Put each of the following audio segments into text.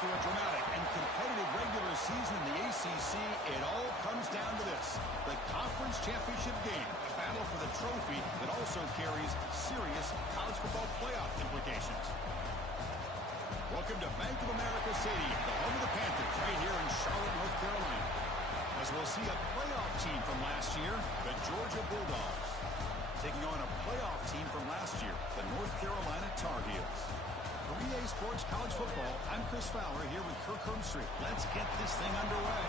After a dramatic and competitive regular season in the ACC, it all comes down to this: the conference championship game, a battle for the trophy that also carries serious college football playoff implications. Welcome to Bank of America Stadium, the home of the Panthers, right here in Charlotte, North Carolina. As we'll see a playoff team from last year, the Georgia Bulldogs, taking on a playoff team from last year, the North Carolina Tar Heels. For EA Sports College Football, I'm Chris Fowler here with Kirk Herbstreit. Let's get this thing underway.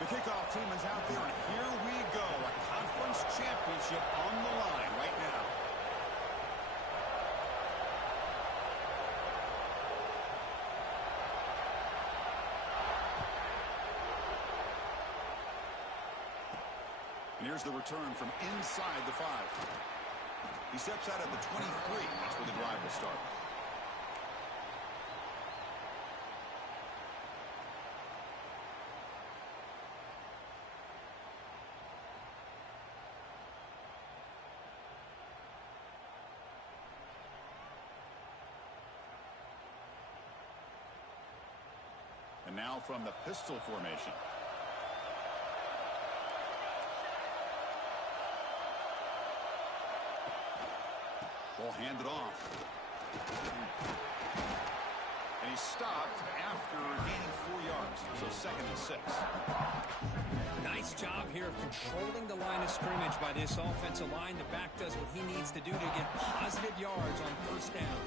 The kickoff team is out there, and here we go. A conference championship on the line right now. And here's the return from inside the 5. He steps out at the 23. That's where the drive will start. And now from the pistol formation. Ball handed off. And he's stopped after gaining 4 yards. So 2nd and 6. Nice job here of controlling the line of scrimmage by this offensive line. The back does what he needs to do to get positive yards on 1st down.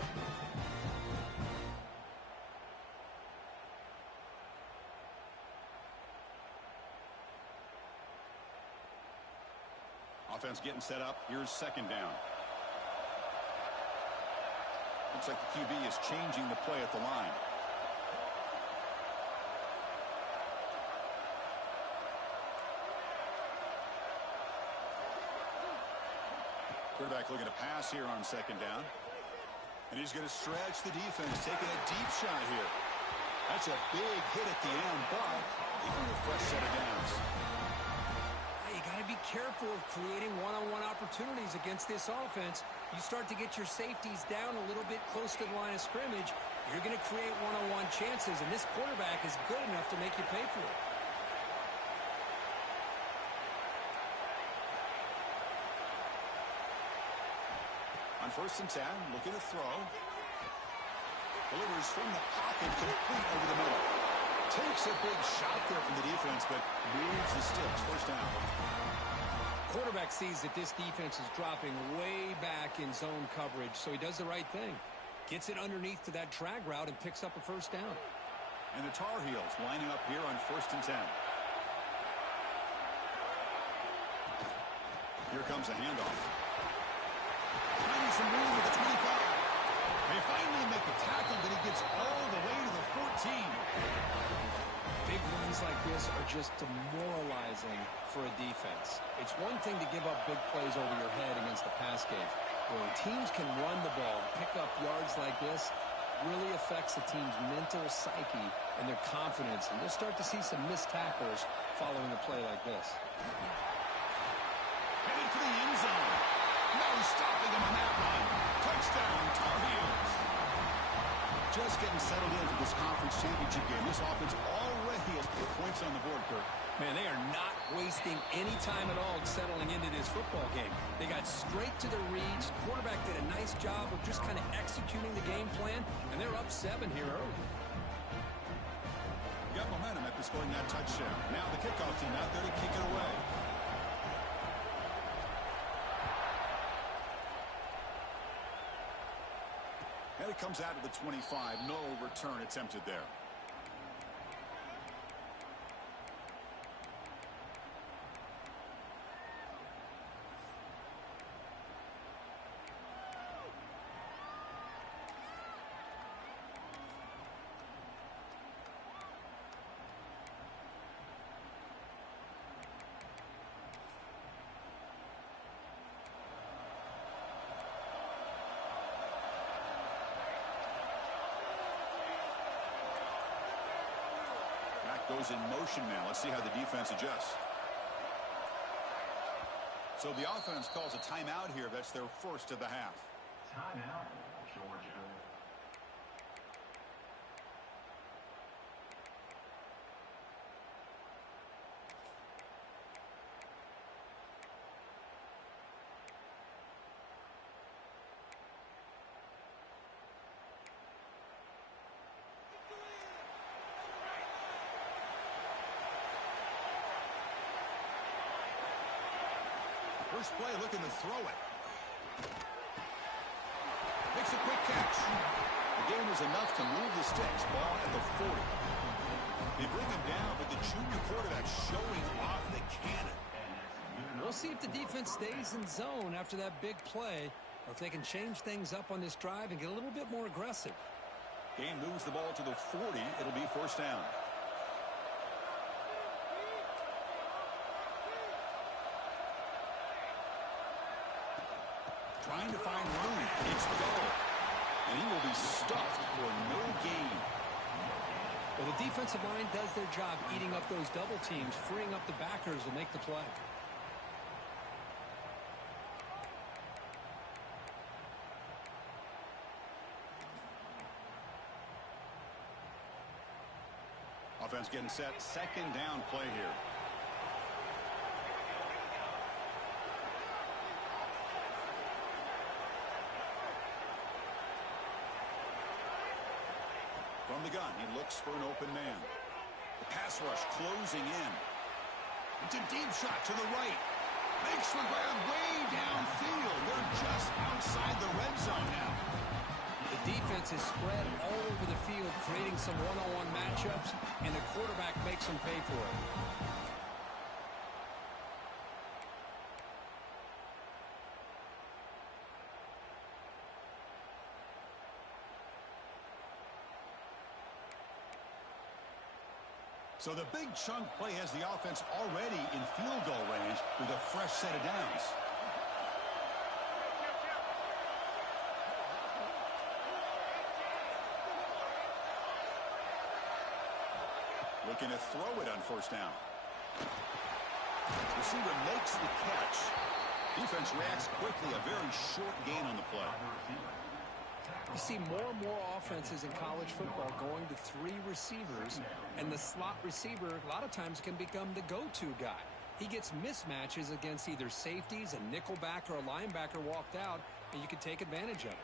Offense getting set up. Here's 2nd down. Looks like the QB is changing the play at the line. Quarterback looking to pass here on 2nd down. And he's going to stretch the defense, taking a deep shot here. That's a big hit at the end, but even a fresh set of downs. Be careful of creating one-on-one opportunities against this offense. You start to get your safeties down a little bit close to the line of scrimmage, you're going to create one-on-one chances, and this quarterback is good enough to make you pay for it. On 1st and 10, looking to throw. Delivers from the pocket, complete over the middle. Takes a big shot there from the defense, but moves the sticks. 1st down. Quarterback sees that this defense is dropping way back in zone coverage, so he does the right thing. Gets it underneath to that drag route and picks up a 1st down. And the Tar Heels lining up here on 1st and 10. Here comes a handoff. Finding some room at the 25. They finally make the tackle, but he gets all the way to the 14. Big runs like this are just demoralizing for a defense. It's one thing to give up big plays over your head against the pass game. When teams can run the ball and pick up yards like this, really affects the team's mental psyche and their confidence. And you'll start to see some missed tackles following a play like this. Headed for the end zone. No stopping him on that run. Touchdown, Tar Heels. Just getting settled in for this conference championship game. This offense already has put points on the board, Kirk. Man, they are not wasting any time at all settling into this football game. They got straight to their reads. Quarterback did a nice job of just kind of executing the game plan, and they're up 7 here early. Got momentum after scoring that touchdown. Now the kickoff team out there to kick it away. Play comes out of the 25. No return attempted there. Goes in motion now. Let's see how the defense adjusts. So the offense calls a timeout here. That's their first of the half. Timeout, Georgia. First play, looking to throw it. Makes a quick catch. The game was enough to move the sticks. Ball at the 40. They bring him down, but the junior quarterback showing off the cannon. We'll see if the defense stays in zone after that big play, or if they can change things up on this drive and get a little bit more aggressive. Game moves the ball to the 40. It'll be first down. Trying to find room. It's Dull. And he will be stuffed for no gain. Well, the defensive line does their job eating up those double teams, freeing up the backers to make the play. Offense getting set. Second down play here. From the gun, he looks for an open man. The pass rush closing in. It's a deep shot to the right. Makes the grab way downfield. They're just outside the red zone now. The defense is spread all over the field, creating some one-on-one matchups, and the quarterback makes them pay for it. So the big chunk play has the offense already in field goal range with a fresh set of downs. Looking to throw it on first down. Receiver makes the catch. Defense reacts quickly. A very short gain on the play. You see more and more offenses in college football going to 3 receivers, and the slot receiver a lot of times can become the go-to guy. He gets mismatches against either safeties, a nickelback, or a linebacker walked out, and you can take advantage of it.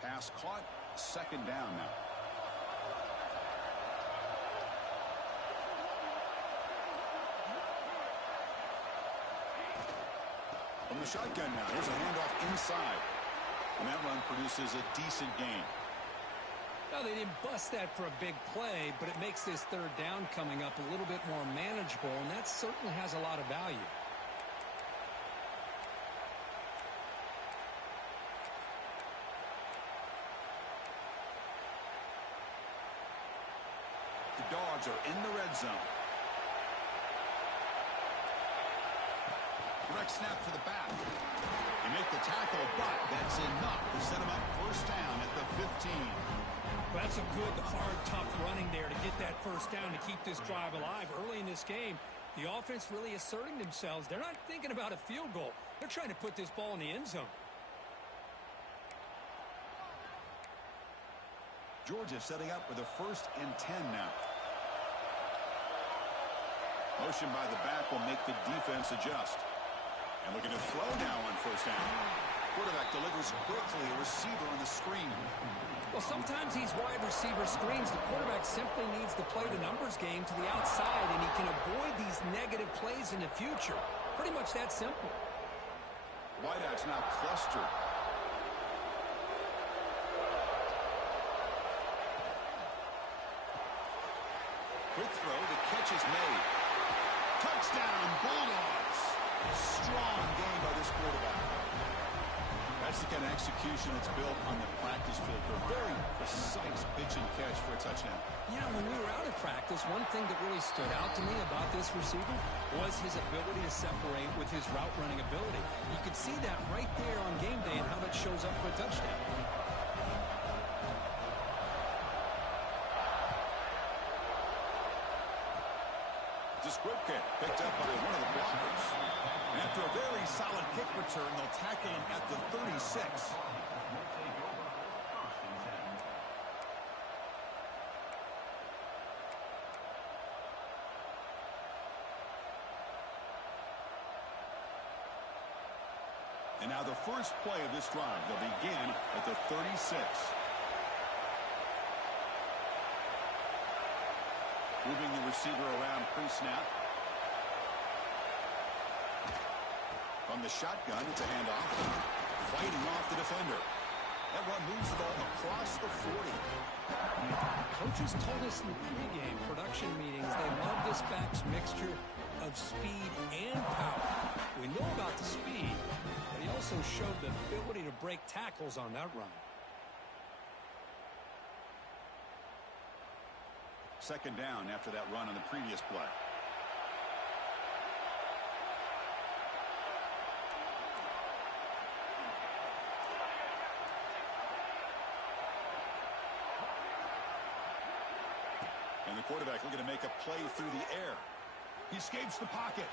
Pass caught. Second down now. From the shotgun now. Here's a handoff inside. And that run produces a decent gain. No, they didn't bust that for a big play, but it makes this third down coming up a little bit more manageable, and that certainly has a lot of value. The Dogs are in the red zone. Direct snap to the back. They make the tackle, but that's enough to set them up first down at the 15. That's a good, hard, tough running there to get that first down to keep this drive alive. Early in this game, the offense really asserting themselves. They're not thinking about a field goal. They're trying to put this ball in the end zone. Georgia setting up with a 1st and 10 now. Motion by the back will make the defense adjust. And looking to throw now on first down. Quarterback delivers quickly. A receiver on the screen. Well, sometimes these wide receiver screens, the quarterback simply needs to play the numbers game to the outside, and he can avoid these negative plays in the future. Pretty much that simple. Wideouts now clustered. Quick throw, the catch is made. Touchdown, Bulldogs. Strong game by this quarterback. That's the kind of execution that's built on the practice field. A very precise pitch and catch for a touchdown. Yeah, when we were out of practice, one thing that really stood out to me about this receiver was his ability to separate with his route running ability. You could see that right there on game day and how that shows up for a touchdown. Skripke picked up by one of the blockers. And after a very solid kick return, they'll tackle him at the 36. And now the first play of this drive, they'll begin at the 36. Moving the receiver around pre-snap. From the shotgun, it's a handoff. Fighting off the defender. That one moves the ball across the 40. Coaches told us in the pregame production meetings they love this back's mixture of speed and power. We know about the speed, but he also showed the ability to break tackles on that run. Second down after that run on the previous play. And the quarterback looking to make a play through the air. He escapes the pocket.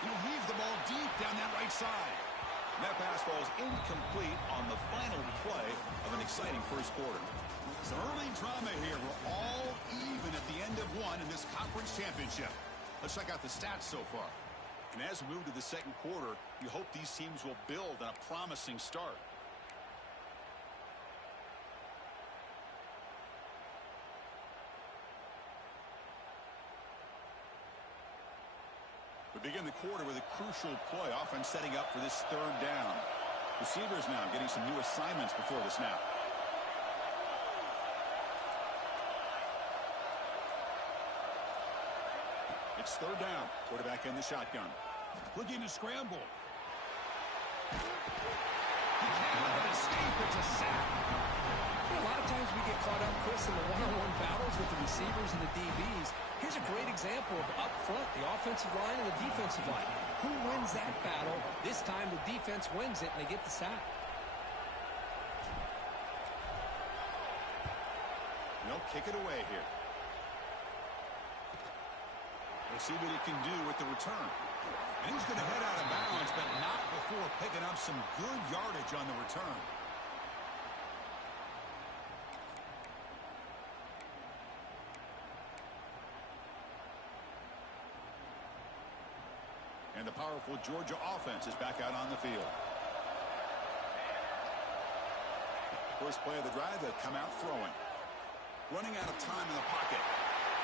He'll heave the ball deep down that right side. And that pass falls incomplete on the final play of an exciting first quarter. Some early drama here. We're all even at the end of one in this conference championship. Let's check out the stats so far. And as we move to the second quarter, you hope these teams will build on a promising start. We begin the quarter with a crucial play. Offense setting up for this third down. Receivers now getting some new assignments before the snap. It's third down. Quarterback in the shotgun. Looking to scramble. He cannot escape. It's a sack. A lot of times we get caught up, Chris, in the one-on-one battles with the receivers and the DBs. Here's a great example of up front, the offensive line and the defensive line. Who wins that battle? This time the defense wins it, and they get the sack. They'll kick it away here. We'll see what he can do with the return. And he's going to head out of bounds, but not before picking up some good yardage on the return. And the powerful Georgia offense is back out on the field. First play of the drive, they'll come out throwing. Running out of time in the pocket.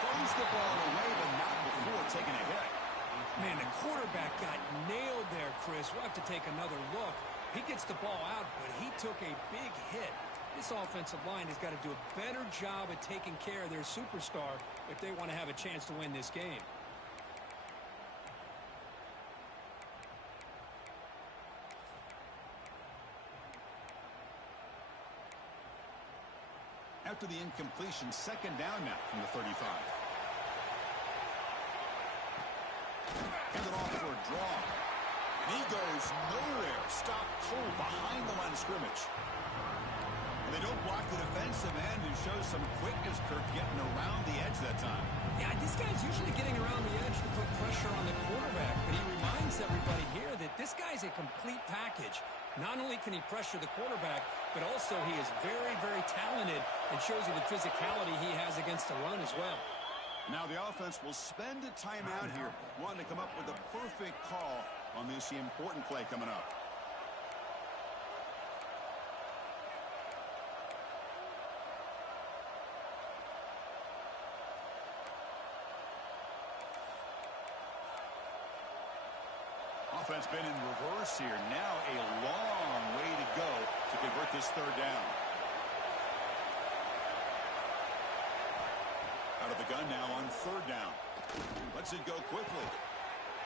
Throws the ball away, but not before taking a hit. Man, the quarterback got nailed there, Chris. We'll have to take another look. He gets the ball out, but he took a big hit. This offensive line has got to do a better job at taking care of their superstar if they want to have a chance to win this game. After the incompletion, second down now from the 35. Hand it off for a draw. And he goes nowhere. Stop cold behind the line of scrimmage. And they don't block the defensive end, who shows some quickness, Kirk, getting around the edge that time. Yeah, this guy's usually getting around the edge to put pressure on the quarterback, but he reminds everybody here that this guy's a complete package. Not only can he pressure the quarterback, but also he is very, very talented and shows you the physicality he has against the run as well. Now the offense will spend a timeout here, wanting to come up with the perfect call on this important play coming up. Offense been in reverse here. Now a long way to go to convert this third down. Out of the gun now on third down. Lets it go quickly.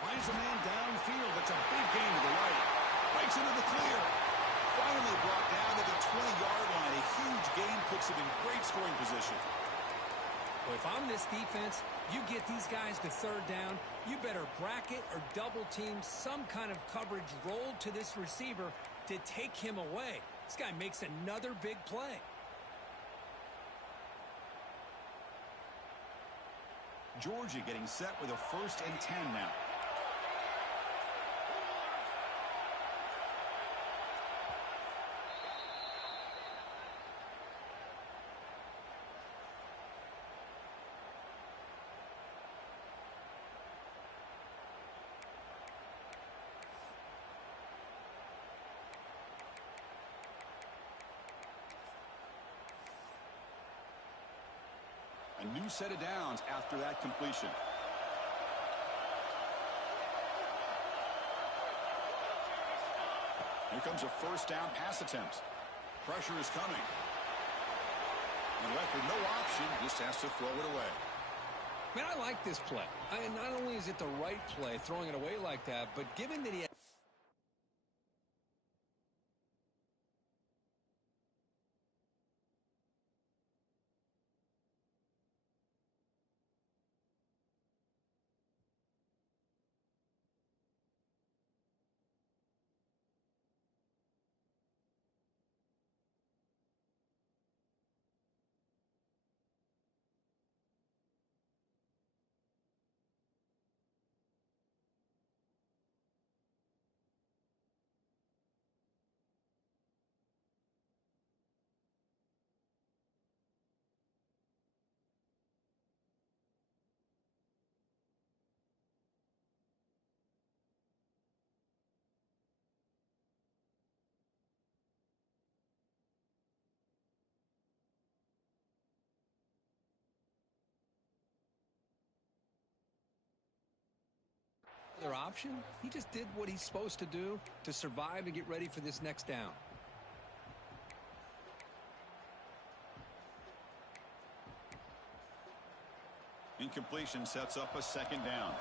Finds a man downfield. It's a big gain to the right. Breaks into the clear. Finally brought down to the 20-yard line. A huge gain puts him in great scoring position. Well, if I'm this defense, you get these guys to third down, you better bracket or double team some kind of coverage rolled to this receiver to take him away. This guy makes another big play. Georgia getting set with a 1st and 10 now. A new set of downs after that completion. Here comes a 1st down pass attempt. Pressure is coming. And left with no option, just has to throw it away. Man, I like this play. Not only is it the right play, throwing it away like that, but given that he had other option, he just did what he's supposed to do to survive and get ready for this next down. Incompletion sets up a 2nd down.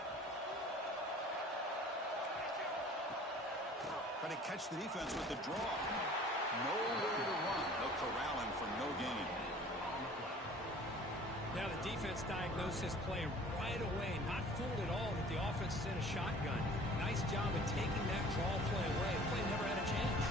Trying to catch the defense with the draw. Nowhere to run. They'll corral him for no gain. Now the defense diagnosed this play right away. Not fooled at all that the offense is in a shotgun. Nice job of taking that draw play away. The play never had a chance.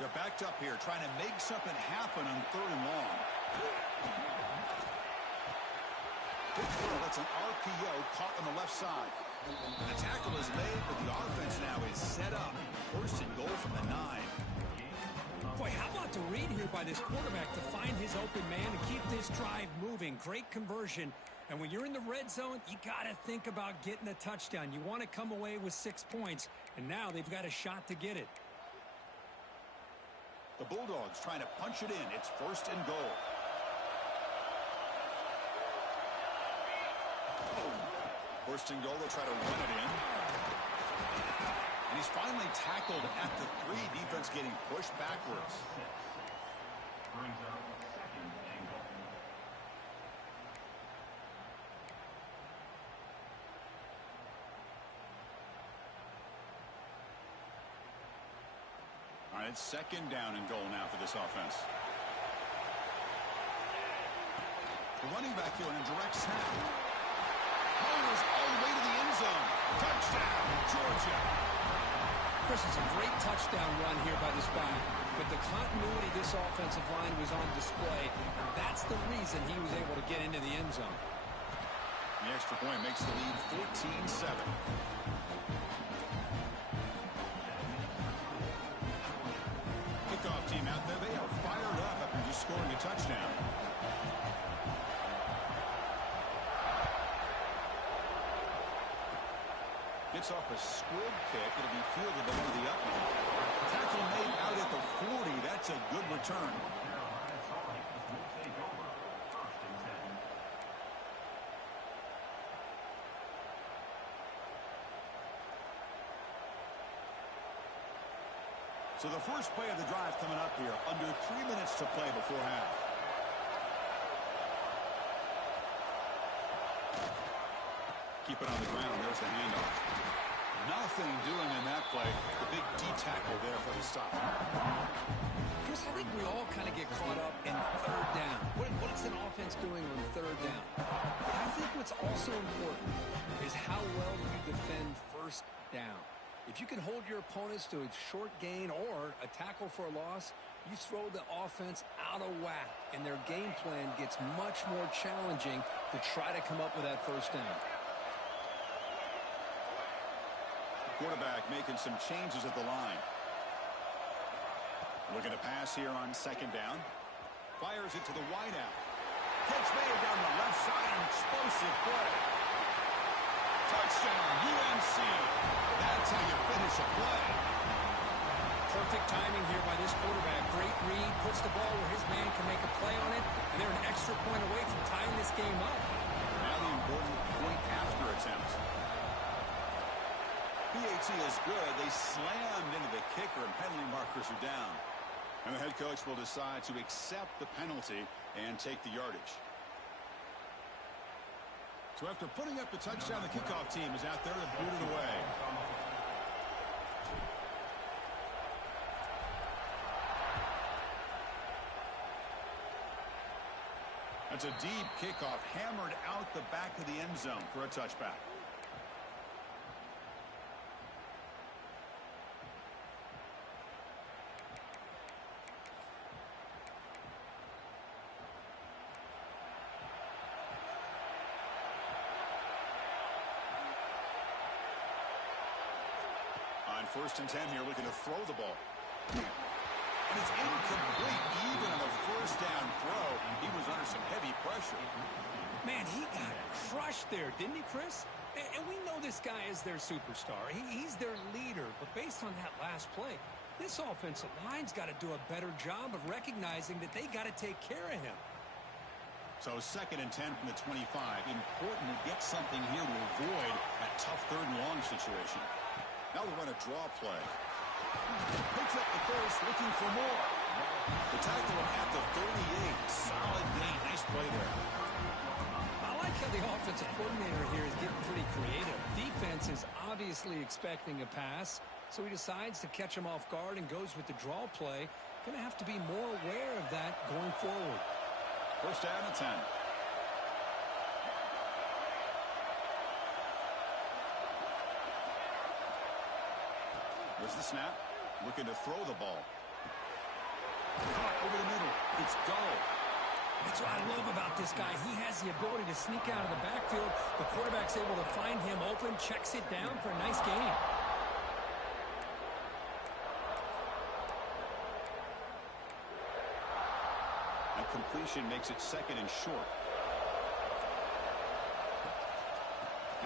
They're backed up here, trying to make something happen on 3rd and long. That's an RPO caught on the left side. The tackle is made, but the offense now is set up. 1st and goal from the 9. Boy, how about the read here by this quarterback to find his open man and keep this drive moving. Great conversion. And when you're in the red zone, you got to think about getting a touchdown. You want to come away with 6 points, and now they've got a shot to get it. The Bulldogs trying to punch it in. It's 1st and goal. First and goal, they'll try to run it in. And he's finally tackled at the 3. Defense getting pushed backwards. Brings up 2nd and goal. All right, it's 2nd down and goal now for this offense. The running back here in a direct snap. Powers all the way to the end zone. Touchdown, Georgia. Chris, it's a great touchdown run here by this back, but the continuity of this offensive line was on display, and that's the reason he was able to get into the end zone. The extra point makes the lead 14-7. Kickoff team out there, they are fired up after just scoring a touchdown. Gets off a squib kick. It'll be fielded to one of the up men. Tackle made out at the 40. That's a good return. So the first play of the drive coming up here. Under 3 minutes to play before half. Keep it on the ground. There's the handoff. Nothing doing in that play. The big D tackle there for the stop. Chris, I think we all kind of get caught up in third down. What's an offense doing on third down? I think what's also important is how well you defend first down. If you can hold your opponents to a short gain or a tackle for a loss, you throw the offense out of whack, and their game plan gets much more challenging to try to come up with that first down. Quarterback making some changes at the line. Looking to pass here on second down. Fires it to the wideout. Catch made down the left side. An explosive play. Touchdown, UNC. That's how you finish a play. Perfect timing here by this quarterback. Great read. Puts the ball where his man can make a play on it. And they're an extra point away from tying this game up. Now the important point after attempt. PAT is good. They slammed into the kicker, and penalty markers are down. And the head coach will decide to accept the penalty and take the yardage. So after putting up the touchdown, the kickoff team is out there to boot it away. That's a deep kickoff, hammered out the back of the end zone for a touchback. First and 10 here, looking to throw the ball. And it's incomplete, even on the first down throw. He was under some heavy pressure. Man, he got crushed there, didn't he, Chris? And we know this guy is their superstar. He's their leader. But based on that last play, this offensive line's got to do a better job of recognizing that they got to take care of him. So second and 10 from the 25. Important to get something here to avoid that tough third and long situation. Now they run a draw play. Picks up the first, looking for more. The tackle at the 38. Solid gain. Nice play there. I like how the offensive coordinator here is getting pretty creative. Defense is obviously expecting a pass, so he decides to catch him off guard and goes with the draw play. Going to have to be more aware of that going forward. First down and 10. There's the snap. Looking to throw the ball. Caught over the middle. It's goal. That's what I love about this guy. He has the ability to sneak out of the backfield. The quarterback's able to find him open, checks it down for a nice gain. That completion makes it second and short.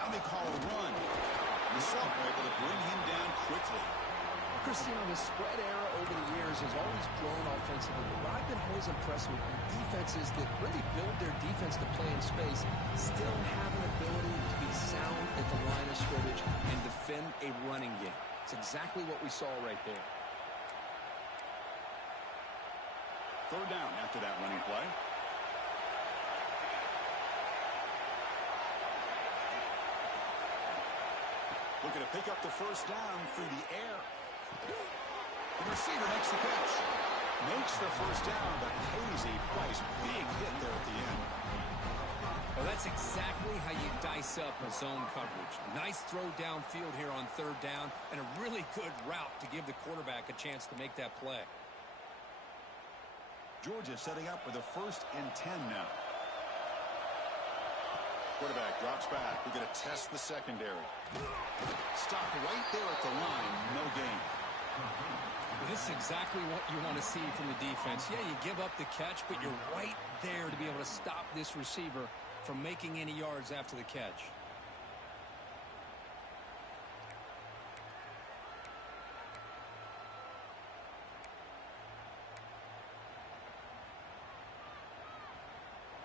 Now they call a run. The Sox are able to bring him down quickly. Cristiano, the spread era over the years has always grown offensively. But I've been always impressed with defenses that really build their defense to play in space, still have an ability to be sound at the line of scrimmage and defend a running game. It's exactly what we saw right there. Third down after that running play. Looking to pick up the first down through the air. The receiver makes the catch. Makes the first down, but pays a price. Big hit there at the end. Well, that's exactly how you dice up a zone coverage. Nice throw downfield here on third down, and a really good route to give the quarterback a chance to make that play. Georgia setting up with a 1st and 10 now. Quarterback drops back. We're going to test the secondary. Stopped right there at the line. No gain. This is exactly what you want to see from the defense. Yeah, you give up the catch, but you're right there to be able to stop this receiver from making any yards after the catch.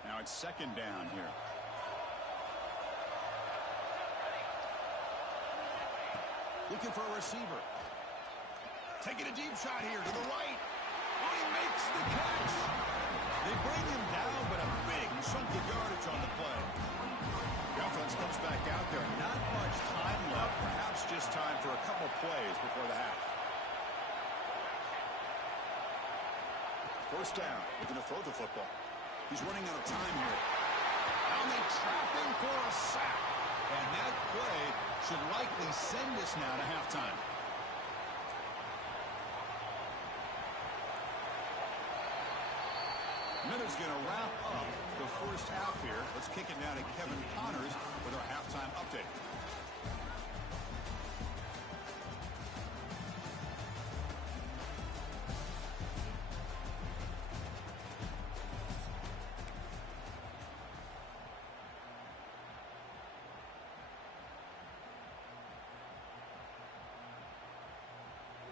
Now it's 2nd down here. Looking for a receiver. Taking a deep shot here to the right. Oh, he makes the catch. They bring him down, but a big chunk of yardage on the play. The offense comes back out there. Not much time left. Perhaps just time for a couple plays before the half. 1st down. We're going to throw the football. He's running out of time here. Now they trap him for a sack. And that play should likely send us now to halftime. Minute's going to wrap up the 1st half here. Let's kick it now to Kevin Connors with our halftime update.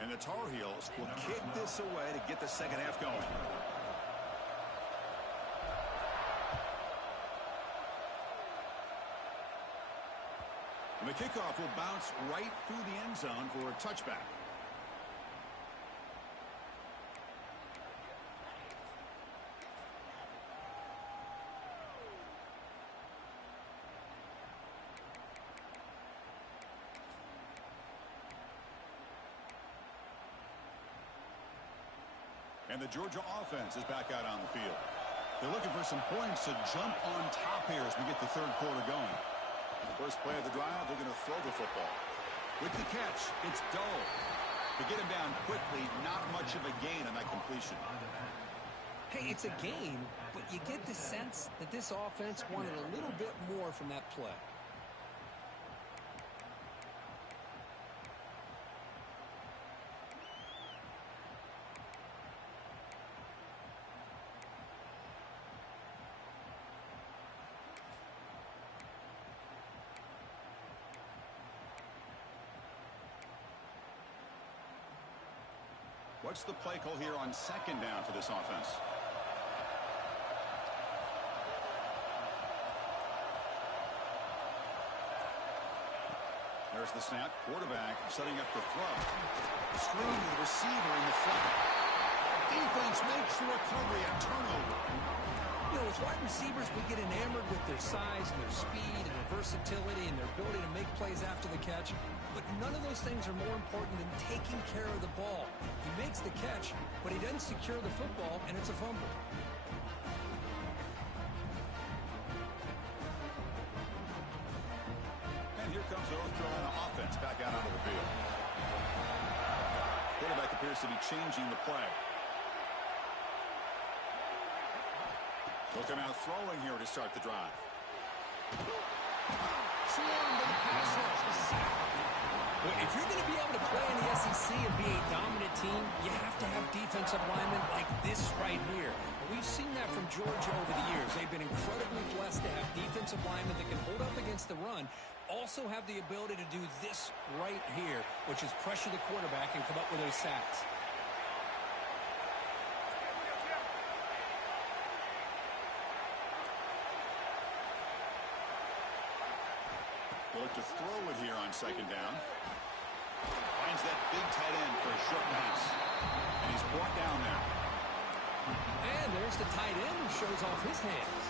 And the Tar Heels will kick this away to get the 2nd half going. And the kickoff will bounce right through the end zone for a touchback. And the Georgia offense is back out on the field. They're looking for some points to jump on top here as we get the 3rd quarter going. The first play of the drive, they're going to throw the football. With the catch, it's Dull. To get him down quickly, not much of a gain on that completion. Hey, it's a gain, but you get the sense that this offense wanted a little bit more from that play. What's the play call here on 2nd down for this offense? There's the snap. Quarterback setting up the throw. Screen to the receiver in the front. Defense makes the recovery and turnover. You know, as wide receivers, we get enamored with their size and their speed and their versatility and their ability to make plays after the catch. But none of those things are more important than taking care of the ball. He makes the catch, but he doesn't secure the football, and it's a fumble. And here comes the North Carolina offense back out onto the field. Quarterback appears to be changing the play. They'll come out throwing here to start the drive. Swarmed by the pass rush. Well, if you're going to be able to play in the SEC and be a dominant team, you have to have defensive linemen like this right here. We've seen that from Georgia over the years. They've been incredibly blessed to have defensive linemen that can hold up against the run, also have the ability to do this right here, which is pressure the quarterback and come up with those sacks. They'll look to throw it here on 2nd down. Finds that big tight end for a short pass. And he's brought down there. And there's the tight end who shows off his hands.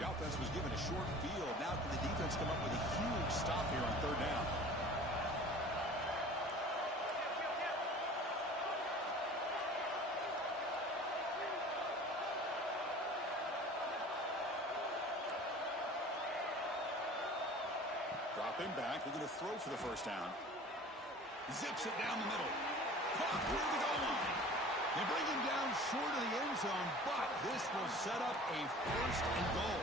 The offense was given a short field. Now can the defense come up with a huge stop here on 3rd down? Dropping back, looking to throw for the first down. Zips it down the middle. Caught near the goal line. They bring him down short of the end zone, but this will set up a first and goal.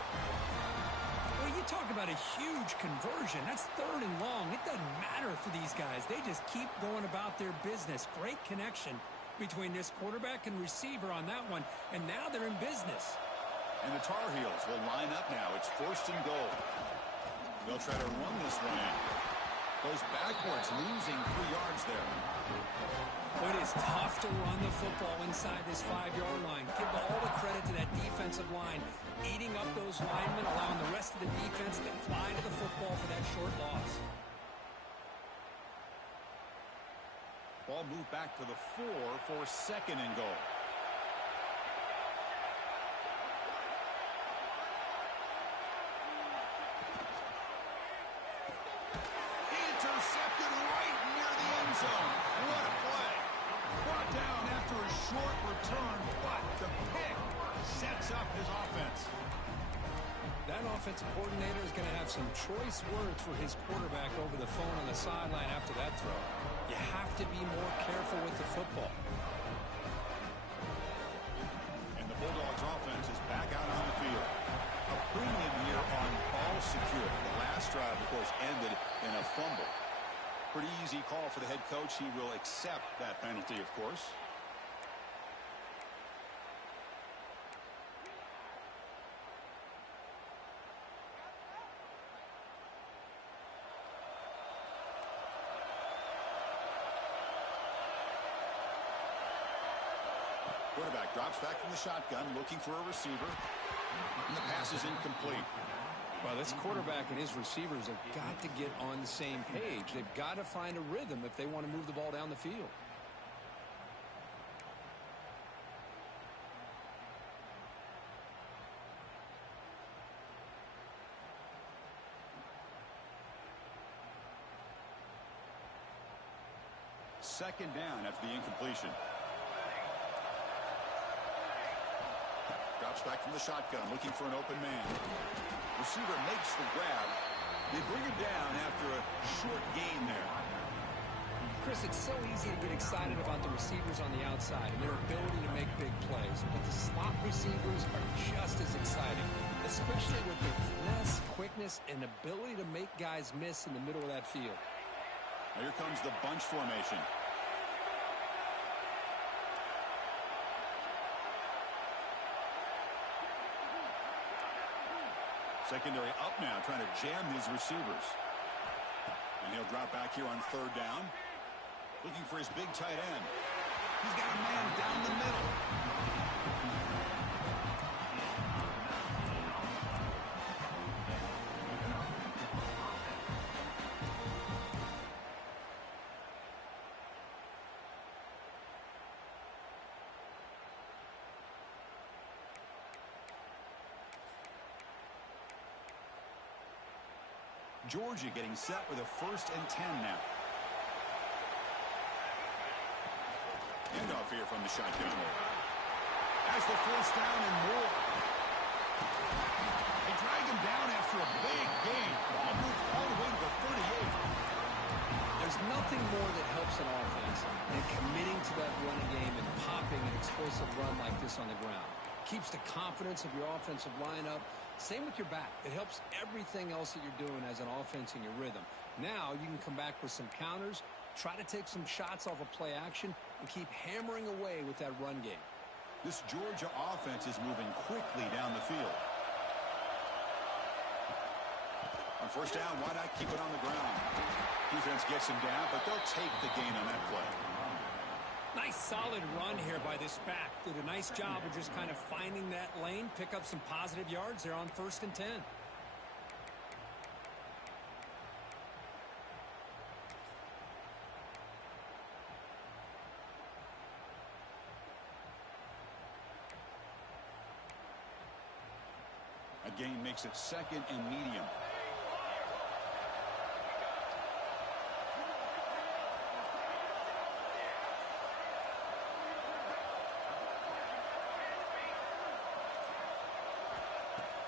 Well, you talk about a huge conversion. That's 3rd and long. It doesn't matter for these guys. They just keep going about their business. Great connection between this quarterback and receiver on that one, and now they're in business. And the Tar Heels will line up now. It's 1st and goal. They'll try to run this one in. Goes backwards, losing 3 yards there. It is tough to run the football inside this 5-yard line. Give all the credit to that defensive line, eating up those linemen, allowing the rest of the defense to fly to the football for that short loss. Ball moved back to the 4 for 2nd and goal. Intercepted right near the end zone. What a play. Brought down after a short return, but the pick sets up his offense. That offensive coordinator is going to have some choice words for his quarterback over the phone on the sideline after that throw. You have to be more careful with the football. And the Bulldogs offense is back out on the field. A premium here on ball security. The last drive, of course, ended in a fumble. Pretty easy call for the head coach. He will accept that penalty, of course. Quarterback drops back from the shotgun, looking for a receiver. And the pass is incomplete. Well, this quarterback and his receivers have got to get on the same page. They've got to find a rhythm if they want to move the ball down the field. Second down after the incompletion. Drops back from the shotgun, looking for an open man. Receiver makes the grab. They bring him down after a short gain there. Chris, it's so easy to get excited about the receivers on the outside and their ability to make big plays, but the slot receivers are just as exciting, especially with their finesse, quickness, and ability to make guys miss in the middle of that field. Now here comes the bunch formation. Secondary up now, trying to jam his receivers. And he'll drop back here on 3rd down. Looking for his big tight end. He's got a man down the middle. Georgia getting set with a 1st and 10 now. Handoff here from the shotgun. Has the 1st down and more. They drag him down after a big gain. Ball moved all the way to the 38. There's nothing more that helps an offense than committing to that running game and popping an explosive run like this on the ground. Keeps the confidence of your offensive lineup. Same with your back. It helps everything else that you're doing as an offense in your rhythm. Now you can come back with some counters, try to take some shots off of play action, and keep hammering away with that run game. This Georgia offense is moving quickly down the field. On 1st down, why not keep it on the ground? Defense gets him down, but they'll take the gain on that play. Nice solid run here by this back. Did a nice job of just kind of finding that lane, pick up some positive yards there on 1st and 10. A gain makes it 2nd and medium.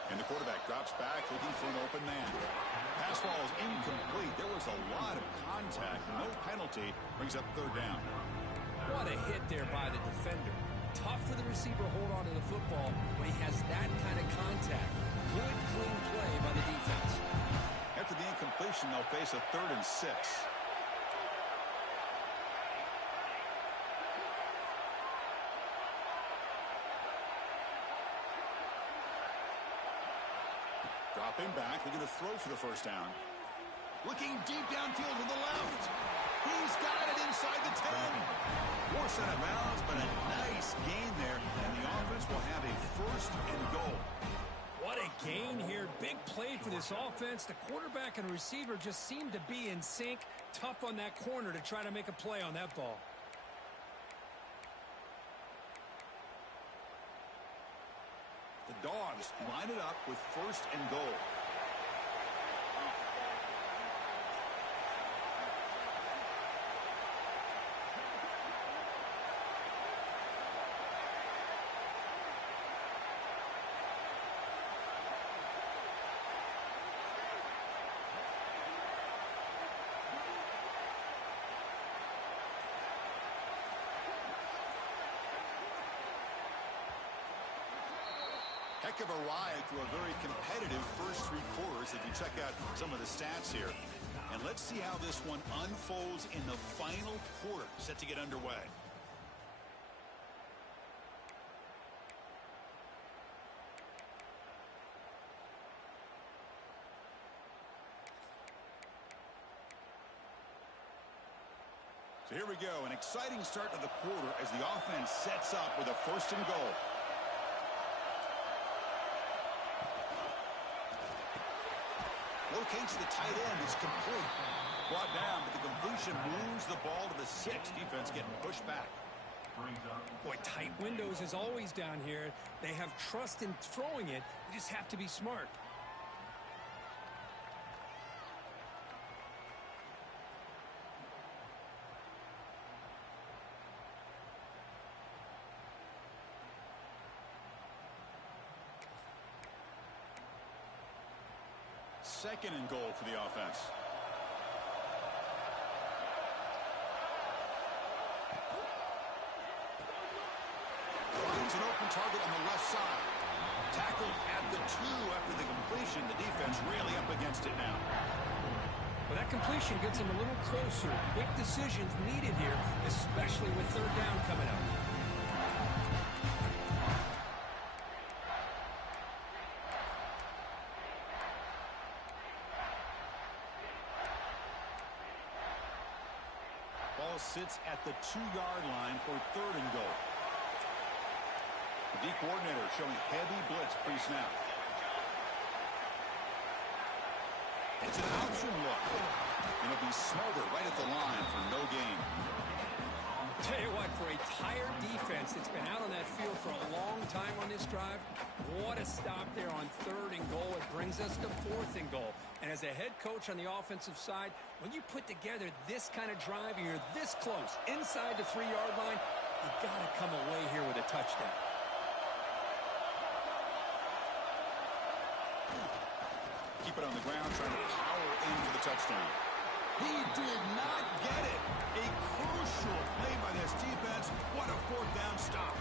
And the quarterback drops back looking for an open man. Pass ball is incomplete. There was a lot of contact. No penalty. Brings up third down. What a hit there by the defender. Tough for the receiver to hold on to the football when he has that kind of contact. Good, clean play by the defense. After the incompletion, they'll face a 3rd and 6. Dropping back, looking to throw for the first down. Looking deep downfield to the left. He's got it inside the 10. Forced out of bounds, but a nice gain there, and the offense will have a 1st and goal. What a gain here. Big play for this offense. The quarterback and receiver just seem to be in sync. Tough on that corner to try to make a play on that ball. The Dogs line it up with 1st and goal. Heck of a ride through a very competitive first 3 quarters if you check out some of the stats here. And let's see how this one unfolds in the final quarter set to get underway. So here we go, an exciting start to the quarter as the offense sets up with a 1st and goal. Locates the tight end. It's complete. Brought down, but the completion moves the ball to the 6. Defense getting pushed back. Boy, tight windows is always down here. They have trust in throwing it. They just have to be smart. Second and goal for the offense. Finds an open target on the left side. Tackled at the 2 after the completion. The defense really up against it now. Well, that completion gets him a little closer. Quick decisions needed here, especially with 3rd down coming up. Sits at the 2-yard line for 3rd and goal. The D coordinator showing heavy blitz pre-snap. It's an option look. And it'll be Smolder right at the line for no gain. Tell you what, for a tired defense that's been out on that field for a long time on this drive, what a stop there on 3rd and goal. It brings us to 4th and goal. And as a head coach on the offensive side, when you put together this kind of drive and you're this close inside the 3-yard line, you got to come away here with a touchdown. Keep it on the ground, trying to power in for the touchdown. He did not get it. A crucial play by this defense. What a 4th down stop.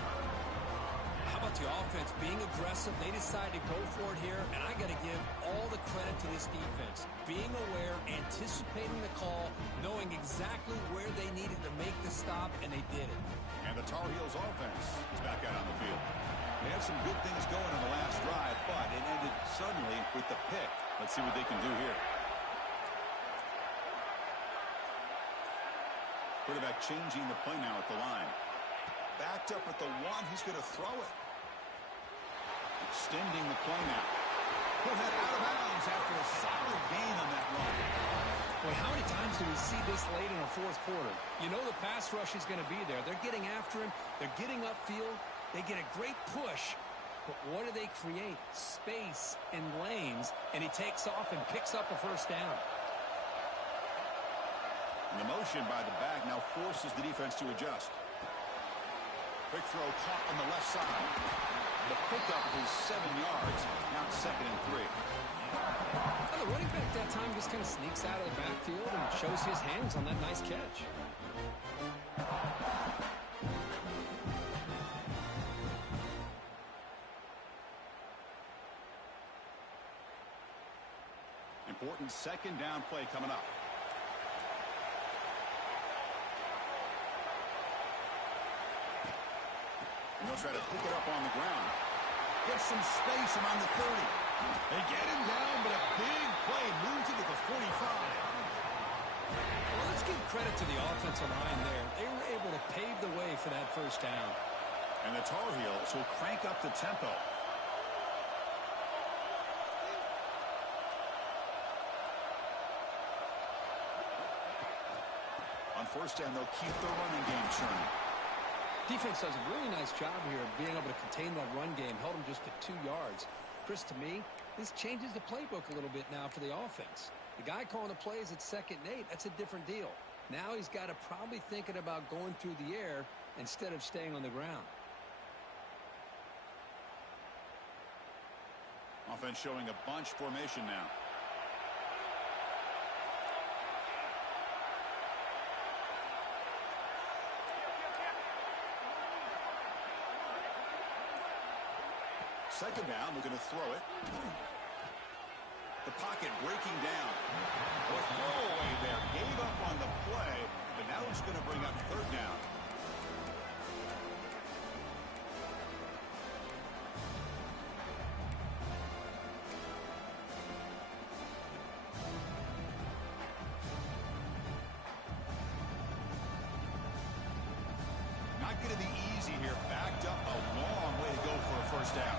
How about the offense being aggressive? They decide to go for it here, and I got to give all the credit to this defense. Being aware, anticipating the call, knowing exactly where they needed to make the stop, and they did it. And the Tar Heels offense is back out on the field. They had some good things going in the last drive, but it ended suddenly with the pick. Let's see what they can do here. Quarterback changing the play now at the line. Backed up at the 1. He's going to throw it. Extending the play now. Put that out of bounds after a solid gain on that run. Boy, how many times do we see this late in a 4th quarter? You know the pass rush is going to be there. They're getting after him. They're getting upfield. They get a great push. But what do they create? Space and lanes. And he takes off and picks up a 1st down. And the motion by the back now forces the defense to adjust. Quick throw caught on the left side. The pickup is 7 yards. Now it's 2nd and 3. Well, the running back that time just kind of sneaks out of the backfield and shows his hands on that nice catch. Important 2nd down play coming up. And they'll try to pick it up on the ground. Get some space around the 30. They get him down, but a big play moves it to the 45. Well, let's give credit to the offensive line there. They were able to pave the way for that 1st down. And the Tar Heels will crank up the tempo. On 1st down, they'll keep the running game churning. Defense does a really nice job here of being able to contain that run game. Held them just to 2 yards. Chris, to me, this changes the playbook a little bit now for the offense. The guy calling the plays at 2nd and 8, that's a different deal. Now he's got to probably thinking about going through the air instead of staying on the ground. Offense showing a bunch formation now. Second down, looking to throw it. The pocket breaking down. The throwaway there. Gave up on the play, but now it's going to bring up 3rd down. Not going to be easy here. Backed up a long way to go for a 1st down.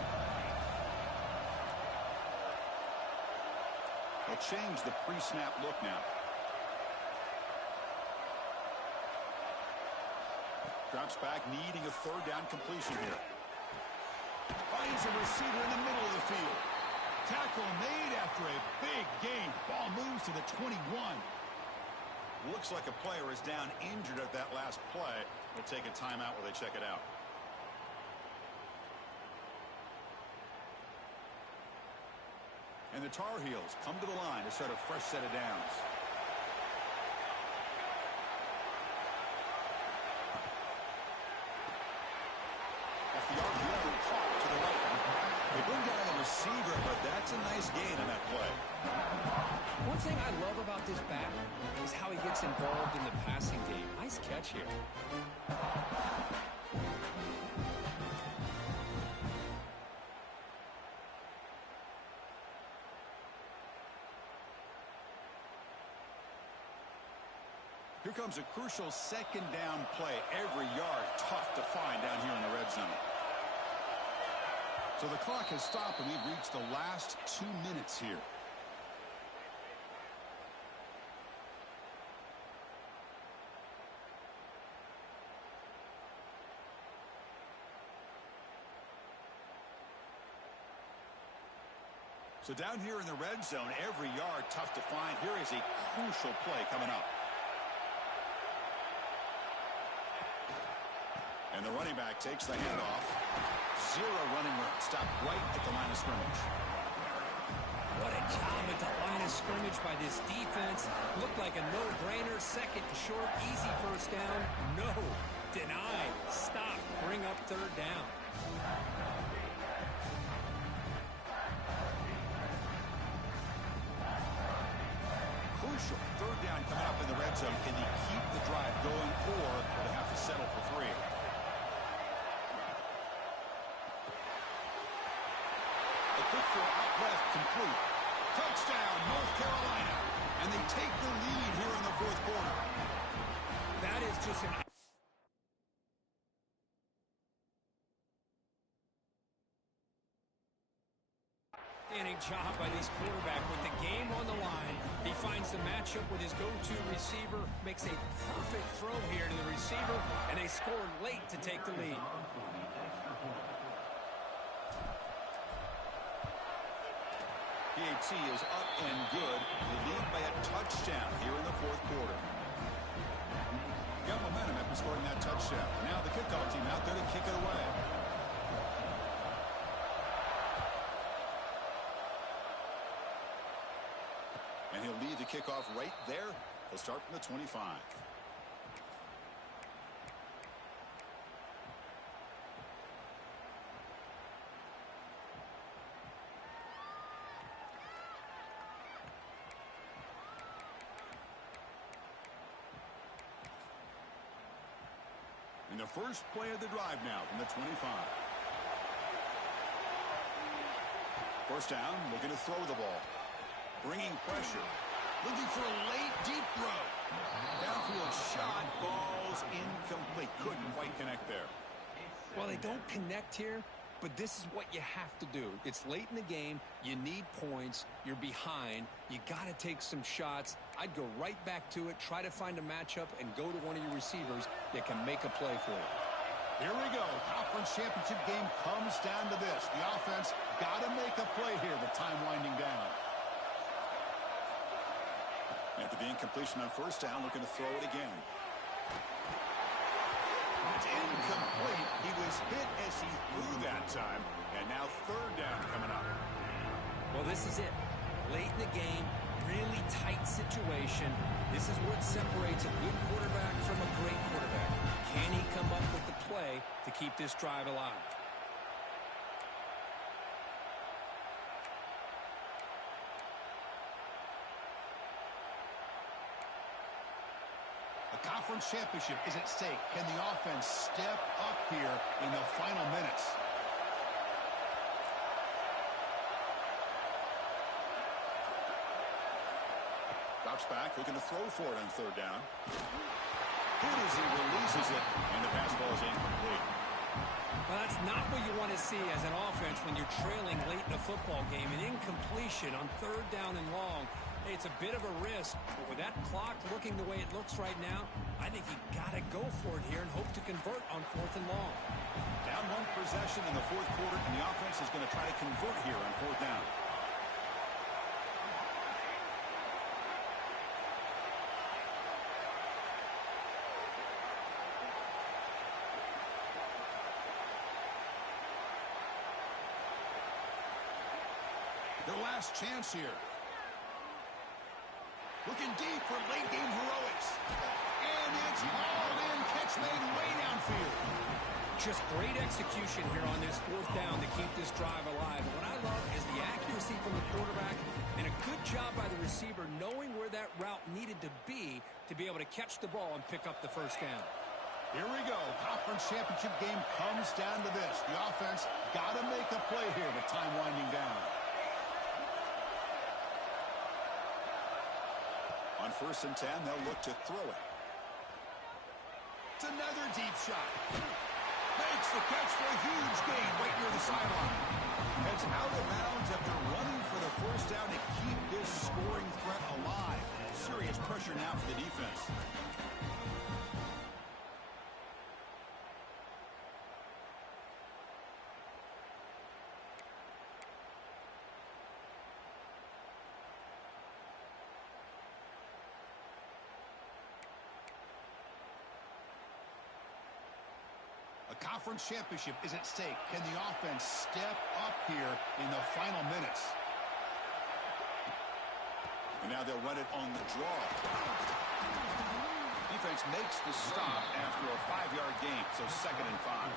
They'll change the pre-snap look now. Drops back, needing a 3rd down completion here. Finds a receiver in the middle of the field. Tackle made after a big gain. Ball moves to the 21. Looks like a player is down injured at that last play. They'll take a timeout while they check it out. And the Tar Heels come to the line to start a fresh set of downs. Off the arc, caught to the right. They bring down the receiver, but that's a nice gain on that play. One thing I love about this back is how he gets involved in the passing game. Nice catch here. Here comes a crucial 2nd down play. Every yard tough to find down here in the red zone. So the clock has stopped, and we've reached the last 2 minutes here. So down here in the red zone, every yard tough to find. Here is a crucial play coming up. And the running back takes the handoff. 0 running room. Stopped right at the line of scrimmage. What a job at the line of scrimmage by this defense. Looked like a no-brainer. 2nd short, easy 1st down. No. Deny. Stop. Bring up 3rd down. Crucial 3rd down coming up in the red zone. Can you keep the drive going, or will they have to settle for 3? A quick throw out left, complete. Touchdown, North Carolina. And they take the lead here in the 4th quarter. That is just an outstanding job by this quarterback with the game on the line. He finds the matchup with his go-to receiver, makes a perfect throw here to the receiver, and they scored late to take the lead. PAT is up and good. They lead by a touchdown here in the 4th quarter. Got momentum at the scoring that touchdown. Now the kickoff team out there to kick it away. And he'll lead the kickoff right there. He'll start from the 25. And the first play of the drive now from the 25. First down, looking to throw the ball. Bringing pressure. Looking for a late, deep throw. Downfield shot falls incomplete. Couldn't quite connect there. Well, they don't connect here, but this is what you have to do. It's late in the game. You need points. You're behind. You got to take some shots. I'd go right back to it, try to find a matchup, and go to one of your receivers that can make a play for you. Here we go. Conference championship game comes down to this. The offense got to make a play here. The time winding down. After the incompletion on first down, looking to throw it again. It's incomplete. He was hit as he threw that time. And now third down coming up. Well, this is it. Late in the game, really tight situation. This is what separates a good quarterback from a great quarterback. Can he come up with the play to keep this drive alive? A conference championship is at stake. Can the offense step up here in the final minutes? Drops back, looking to throw for it on third down. Here as he releases it, and the pass ball is incomplete. Well, that's not what you want to see as an offense when you're trailing late in a football game. An incompletion on third down and long. Hey, it's a bit of a risk, but with that clock looking the way it looks right now, I think you got to go for it here and hope to convert on fourth and long. Down one possession in the fourth quarter, and the offense is going to try to convert here on fourth down. Their last chance here. Looking deep for late game heroics. And it's hauled in. Catch made way downfield. Just great execution here on this fourth down to keep this drive alive. And what I love is the accuracy from the quarterback and a good job by the receiver knowing where that route needed to be able to catch the ball and pick up the first down. Here we go. Conference championship game comes down to this. The offense got to make a play here with time winding down. On 1st and 10, they'll look to throw it. It's another deep shot. Makes the catch for a huge gain right near the sideline. Heads out of bounds after running for the first down to keep this scoring threat alive. Serious pressure now for the defense. Conference championship is at stake. Can the offense step up here in the final minutes? And now they'll run it on the draw. Defense makes the stop after a 5-yard gain, so 2nd and 5.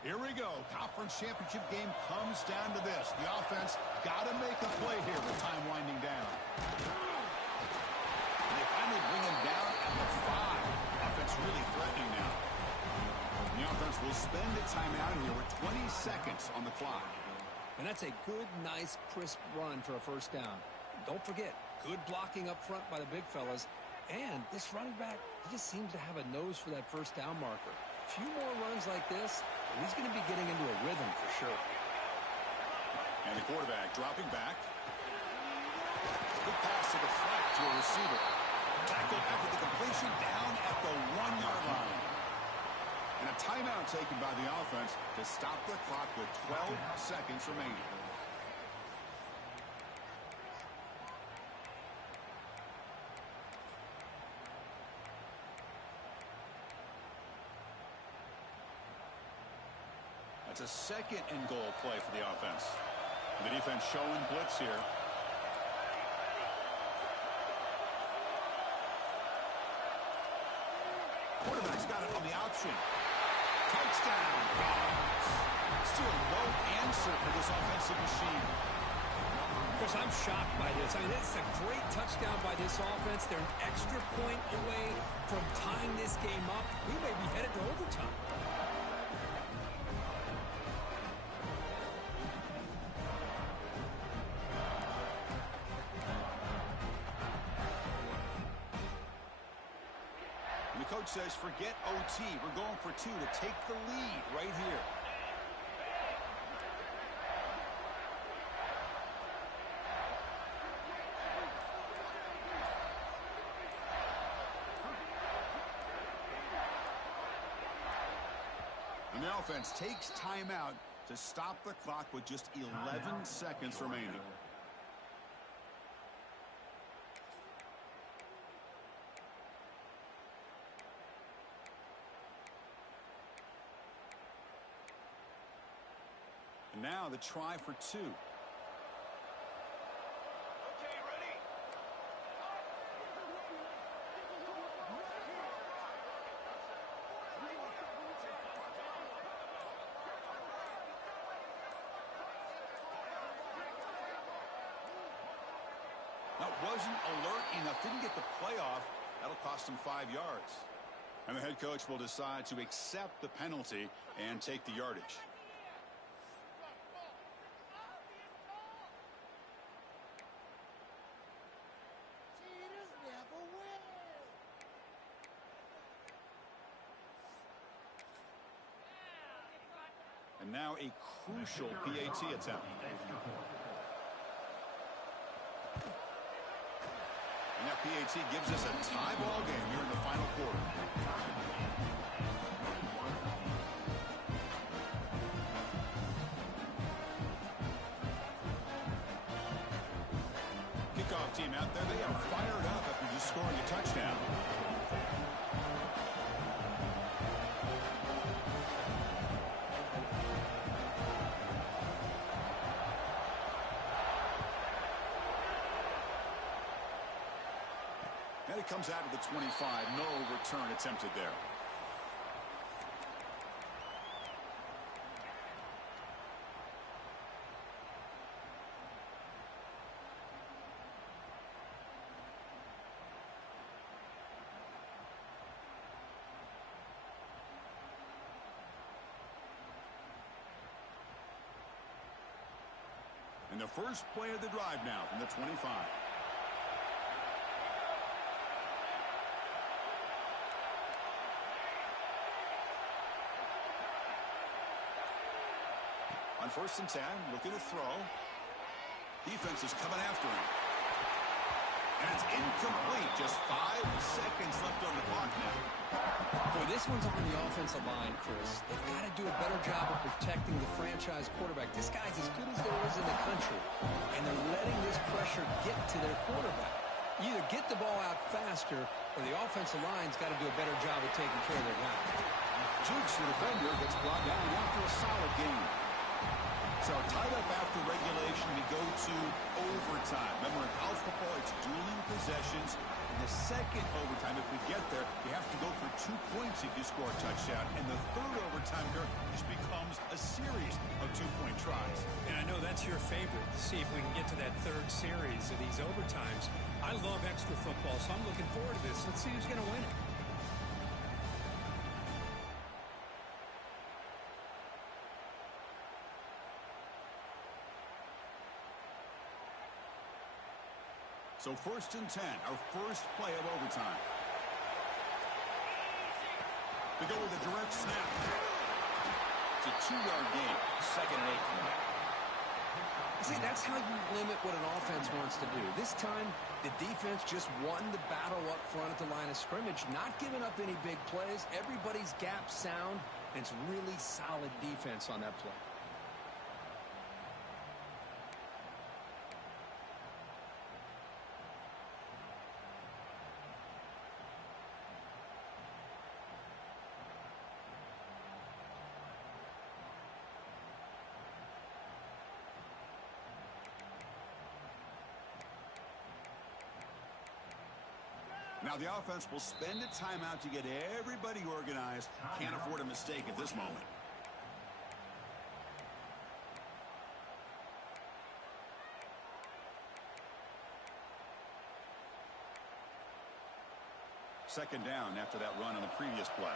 Here we go. Conference championship game comes down to this. The offense got to make a play here with time winding down. And they finally bring him down at the 5. Offense really threatening now. The offense will spend a timeout here with 20 seconds on the clock. And that's a good, nice, crisp run for a first down. Don't forget, good blocking up front by the big fellas. And this running back, he just seems to have a nose for that first down marker. A few more runs like this, he's going to be getting into a rhythm for sure. And the quarterback dropping back. Good pass to the flat to a receiver. Tackled after the completion down at the 1-yard line. And a timeout taken by the offense to stop the clock with 12 seconds remaining. That's a second and goal play for the offense. The defense showing blitz here. Quarterback's got it on the option. Touchdown. Still no answer for this offensive machine. Chris, I'm shocked by this. I mean, it's a great touchdown by this offense. They're an extra point away from tying this game up. We may be headed to overtime. And the coach says, forget OT. We're going for two to take the lead right here. And the offense takes timeout to stop the clock with just 11 seconds remaining. And now the try for two. That wasn't alert enough. Didn't get the play off. That'll cost him 5 yards. And the head coach will decide to accept the penalty and take the yardage. And now a crucial PAT attempt. And that PAT gives us a tie ball game here in the final quarter. Kickoff team out there. They are fired up after just scoring a touchdown. And it comes out of the 25. No return attempted there. And the first play of the drive now from the 25. On 1st and 10, looking to throw. Defense is coming after him. And it's incomplete. Just 5 seconds left on the clock now. Boy, this one's on the offensive line, Chris. They've got to do a better job of protecting the franchise quarterback. This guy's as good as there is in the country. And they're letting this pressure get to their quarterback. You either get the ball out faster, or the offensive line's got to do a better job of taking care of their guy. Jukes, the defender, gets brought down after a solid game. So tied up after regulation, we go to overtime. Remember, in college football, it's dueling possessions. In the second overtime, if we get there, you have to go for 2 points if you score a touchdown. And the third overtime here just becomes a series of 2-point tries. And I know that's your favorite, to see if we can get to that third series of these overtimes. I love extra football, so I'm looking forward to this. Let's see who's going to win it. So 1st and 10, our first play of overtime. We go with a direct snap. It's a 2-yard gain. 2nd and 8. See, that's how you limit what an offense wants to do. This time, the defense just won the battle up front at the line of scrimmage, not giving up any big plays. Everybody's gap sound, and it's really solid defense on that play. Now the offense will spend a timeout to get everybody organized. Can't afford a mistake at this moment. Second down after that run on the previous play.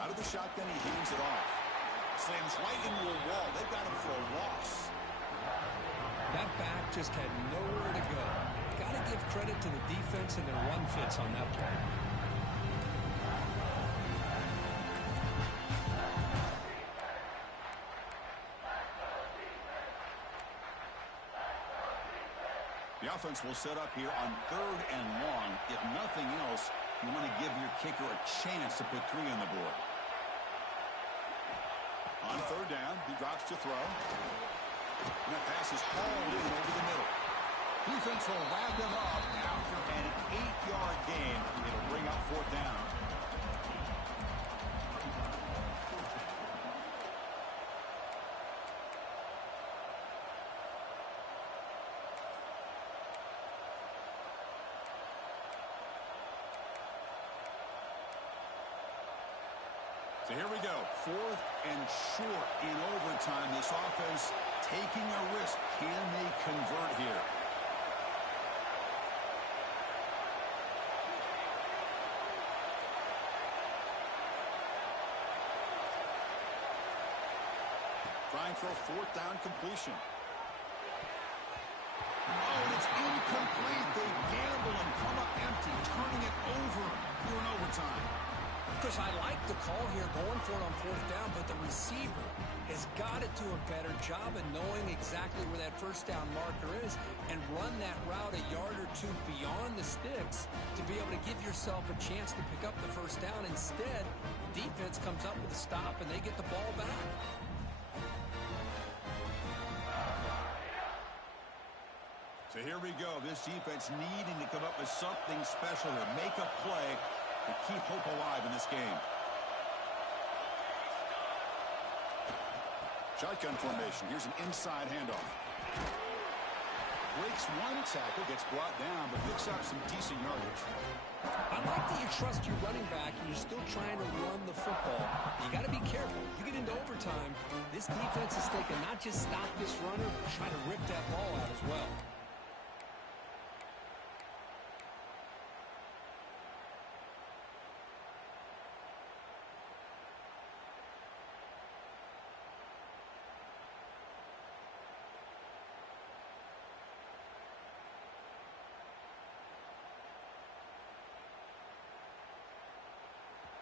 Out of the shotgun, he hands it off. Slams right into a wall. They've got him for a loss. That back just had nowhere to go. Got to give credit to the defense and their run fits on that play. The offense will set up here on 3rd and long. If nothing else, you want to give your kicker a chance to put 3 on the board. On 3rd down, he drops to throw. And that pass is hauled in over the middle. Defense will wrap him up after an 8-yard gain. It'll bring up 4th down. So here we go. 4th and short in overtime. This offense taking a risk. Can they convert here? Trying for a 4th down completion. Oh, and it's incomplete. They gamble and come up empty, turning it over here in overtime. Chris, I like the call here going for it on 4th down, but the receiver has got to do a better job of knowing exactly where that 1st down marker is and run that route a yard or 2 beyond the sticks to be able to give yourself a chance to pick up the 1st down. Instead, the defense comes up with a stop and they get the ball back. So here we go. This defense needing to come up with something special here. Make a play to keep hope alive in this game. Shotgun formation. Here's an inside handoff. Breaks one tackle, gets brought down, but picks up some decent yardage. I like that you trust your running back and you're still trying to run the football. You got to be careful. You get into overtime, this defense is thinking not just stop this runner, but try to rip that ball out as well.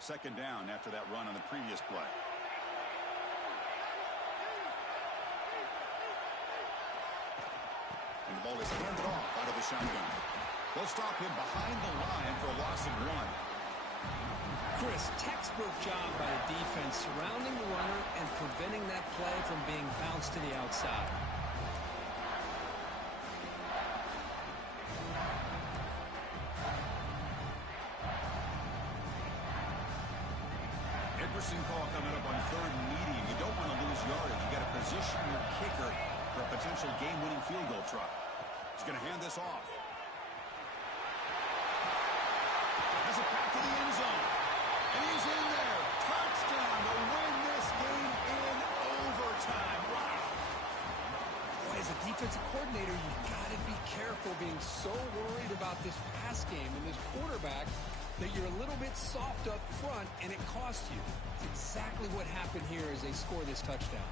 Second down after that run on the previous play. And the ball is handed off out of the shotgun. They'll stop him behind the line for a loss of 1. Chris, textbook job by the defense surrounding the runner and preventing that play from being bounced to the outside. Call coming up on 3rd and medium. You don't want to lose yardage. You got to position your kicker for a potential game-winning field goal try. He's going to hand this off. Has it back to the end zone. And he's in there. Touchdown to win this game in overtime. Wow. Boy, as a defensive coordinator, you've got to be careful being so worried about this pass game and this quarterback that you're a little bit soft up front and it costs you. It's exactly what happened here as they score this touchdown.